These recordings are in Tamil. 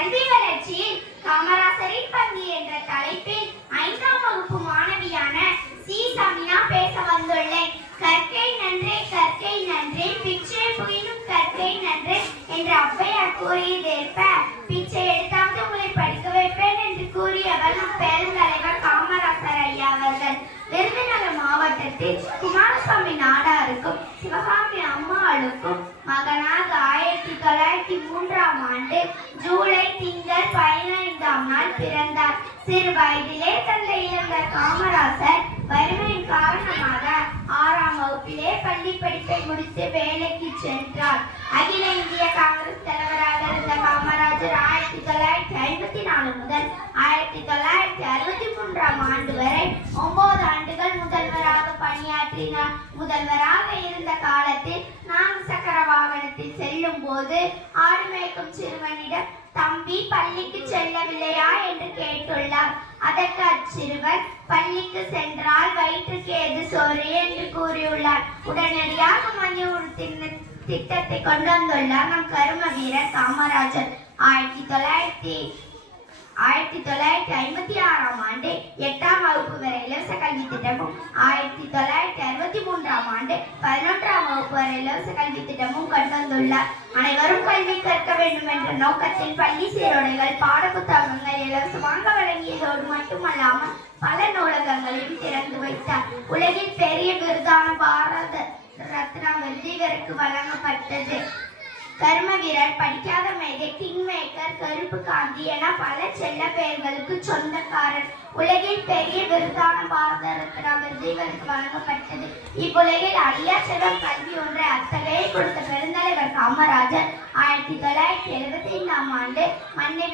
கல்வி வளர்ச்சியில் காமராசரின் பங்கு என்ற தலைப்பில் 5ஆம் வகுப்பு மாணவியான சி. சமினா பேச வந்துள்ளேன். கற்கை நன்றே கற்கை நன்றே பிச்சை புயிலும் கற்கை நன்றே என்று ஔவையார் கூறியதேற்ப பிச்சை எடுத்தாவது உங்களை படிக்க வைப்பேன் என்று கூறியவர் நம் பெருந்தலைவர் காமராசர் ஐயா அவர்கள். விருதுநகர் மாவட்டத்தில் குமாரசாமி நாடாருக்கும் சிவகாமி அம்மாளுக்கும் மகனாக 1903ஆம் ஆண்டு ஜூலை திங்கள் 15ஆம் நாள் பிறந்தார். சிறு வயதிலே தந்தை இழந்த காமராசர் வறுமையின் காரணமாக 6ஆம் வகுப்பிலே பள்ளி படிப்பை முடித்து வேலைக்கு சென்றார். அகில இந்திய காங்கிரஸ் தலைவராக இருந்த காமராஜர் 1954 முதல் 1963ஆம் ஆண்டு வரை 9 ஆண்டுகள் முதல்வராக பணியாற்றினார். முதல்வராக இருந்த காலத்தில் 4 சக்கர வாகனத்தில் செல்லும் போது ஆடு மேய்க்கும் சிறுவனிடம் தம்பி பள்ளிக்கு செல்லவில்லையா என்று கேட்டுள்ளார். அதற்கு அச்சிறுவன் பள்ளிக்கு சென்றால் வயிற்றுக்கு எது சோறு என்று கூறியுள்ளார். உடனடியாக மஞ்சள் திட்டத்தை கொண்டு வந்துள்ளார் நம் கரும வீரர் காமராஜர். 1956ஆம் ஆண்டு 8ஆம் வகுப்பு வரை இலவச கல்வி திட்டமும் 1963ஆம் ஆண்டு 11ஆம் வகுப்பு வரை இலவச கல்வி திட்டமும் கொண்டு வந்துள்ளார். அனைவரும் கல்வி கற்க வேண்டும் என்ற நோக்கத்தில் பள்ளி சீருடைகள் பாட புத்தகங்கள் இலவசமாக வழங்கியதோடு மட்டுமல்லாமல் பல நூலகங்களையும் திறந்து வைத்தார். உலகில் பெரிய விருதான பாரத ரத்னா விருது இவருக்கு வழங்கப்பட்டது. கர்ம வீரர், படிக்காத மேதை, கிங் மேக்கர், கருப்பு காந்தி என பல செல்ல பெயர்களுக்கு சொந்தக்காரர். உலகில் பெரிய விருதான பாரத ரத்னா விருது இவருக்கு வழங்கப்பட்டது. இவ்வுலகில் அழியா செல்வம் கல்வி ஒன்றை அத்தகையை கொடுத்த பெருந்தலைவர் காமராஜர் 1975ஆம் ஆண்டு மண்ணை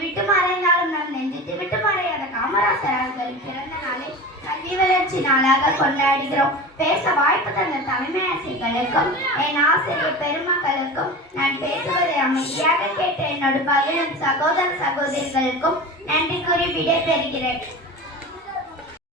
விட்டு மறைந்தாலும் நம் நெஞ்சத்தை விட்டு மறையாத காமராசர் அவர்களின் பிறந்த நாளை கல்வி வளர்ச்சி நாளாக கொண்டாடுகிறோம். பேச வாய்ப்பு தந்த தலைமை ஆசிரியர்களுக்கும் என் ஆசிரியர் பெருமக்களுக்கும் நான் பேசுவதை அமைதியாக கேட்ட என்னோட பகிரும் சகோதர சகோதரிகளுக்கும் நன்றி கூறி விடை பெறுகிறேன்.